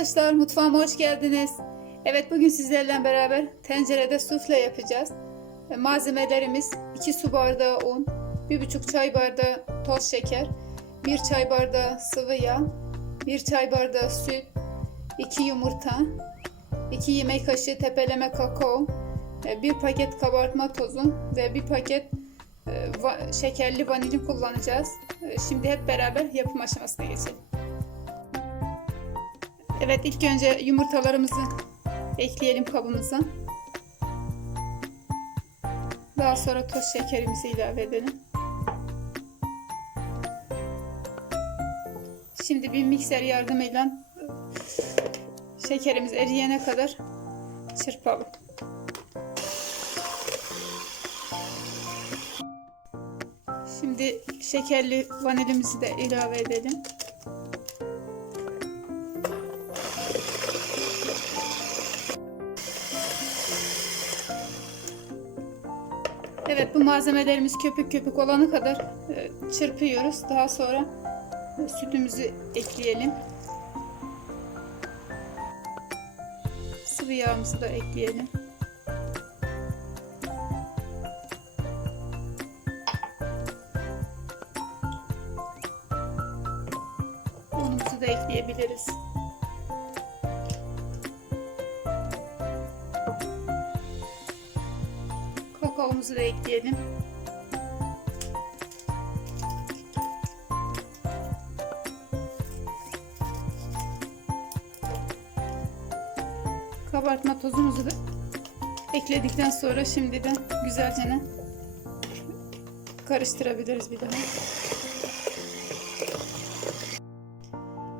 arkadaşlar mutfağıma hoş geldiniz. Evet bugün sizlerle beraber tencerede sufle yapacağız. E, Malzemelerimiz 2 su bardağı un, 1,5 çay bardağı toz şeker, 1 çay bardağı sıvı yağ, 1 çay bardağı süt, 2 yumurta, 2 yemek kaşığı tepeleme kakao, 1 paket kabartma tozu ve 1 paket e, şekerli vanilin kullanacağız. E, Şimdi hep beraber yapım aşamasına geçelim. Evet ilk önce yumurtalarımızı ekleyelim kabımıza. Daha sonra toz şekerimizi ilave edelim. Şimdi bir mikser yardımıyla şekerimiz eriyene kadar çırpalım. Şimdi şekerli vanilimizi de ilave edelim. Bu malzemelerimiz köpük köpük olana kadar e, çırpıyoruz. Daha sonra e, sütümüzü ekleyelim. Sıvı yağımızı da ekleyelim. Unumuzu da ekleyebiliriz. Kakaomuzu da ekleyelim. Kabartma tozumuzu da ekledikten sonra şimdiden güzelce karıştırabiliriz bir daha.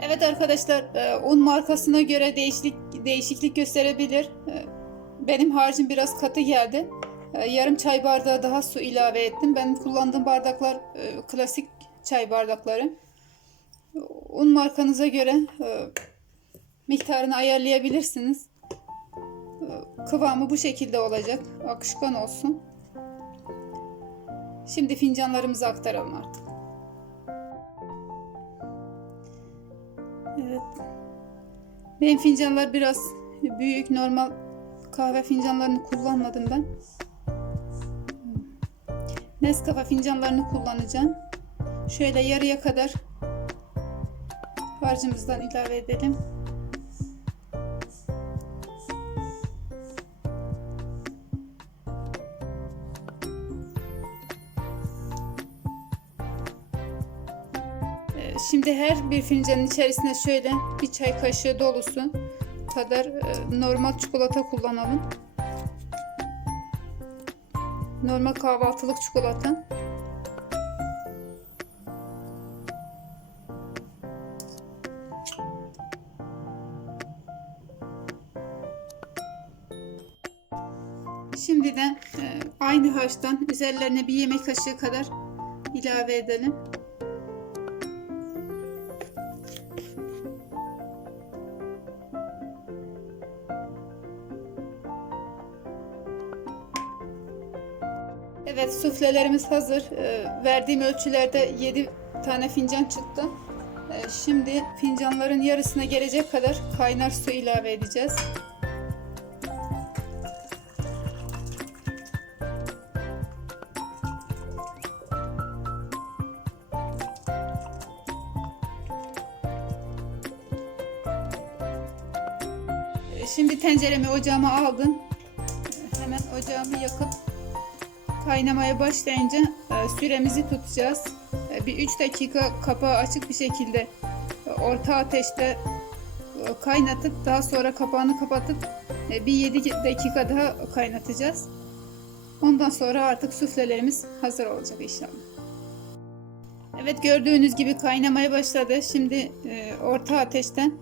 Evet arkadaşlar e, un markasına göre değişiklik değişiklik gösterebilir. E, Benim harcım biraz katı geldi. E, Yarım çay bardağı daha su ilave ettim. Ben kullandığım bardaklar e, klasik çay bardakları. Un markanıza göre e, miktarını ayarlayabilirsiniz. E, Kıvamı bu şekilde olacak. Akışkan olsun. Şimdi fincanlarımızı aktaralım artık. Evet. Benim fincanlar biraz büyük. Normal kahve fincanlarını kullanmadım ben. Nescafe fincanlarını kullanacağım. Şöyle yarıya kadar harcımızdan ilave edelim. Ee, Şimdi her bir fincanın içerisine şöyle bir çay kaşığı dolusu kadar e, normal çikolata kullanalım. Normal kahvaltılık çikolata. Şimdi de e, aynı haştan üzerlerine bir yemek kaşığı kadar ilave edelim. Evet suflelerimiz hazır. Ee, verdiğim ölçülerde 7 tane fincan çıktı. Ee, şimdi fincanların yarısına gelecek kadar kaynar su ilave edeceğiz. Ee, Şimdi tenceremi ocağıma aldım. Hemen ocağımı yakıp kaynamaya başlayınca e, süremizi tutacağız. E, Bir 3 dakika kapağı açık bir şekilde e, orta ateşte kaynatıp daha sonra kapağını kapatıp bir 7 dakika daha kaynatacağız. Ondan sonra artık suflelerimiz hazır olacak inşallah. Evet gördüğünüz gibi kaynamaya başladı. Şimdi orta ateşten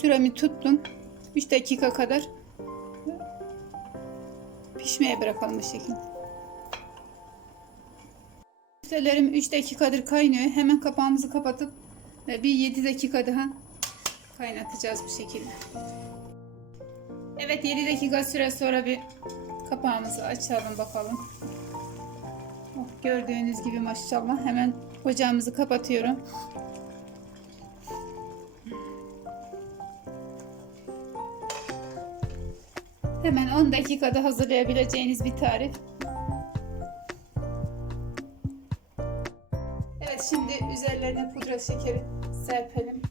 süremi tuttum. 3 dakika kadar pişmeye bırakalım bu şekilde. Köftelerim 3 dakikadır kaynıyor. Hemen kapağımızı kapatıp e, bir 7 dakika daha kaynatacağız bu şekilde. Evet 7 dakika süre sonra bir kapağımızı açalım bakalım. Oh, gördüğünüz gibi maşallah hemen ocağımızı kapatıyorum. Hemen 10 dakikada hazırlayabileceğiniz bir tarif. Evet şimdi üzerlerine pudra şekeri serpelim.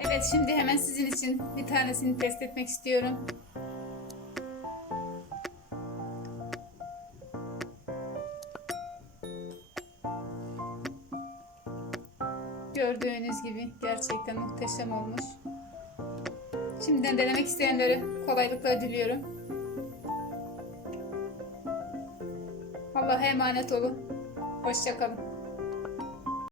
Evet şimdi hemen sizin için bir tanesini test etmek istiyorum. Gördüğünüz gibi gerçekten muhteşem olmuş. Şimdiden denemek isteyenlere kolaylıklar diliyorum. Allah'a emanet olun. Hoşçakalın.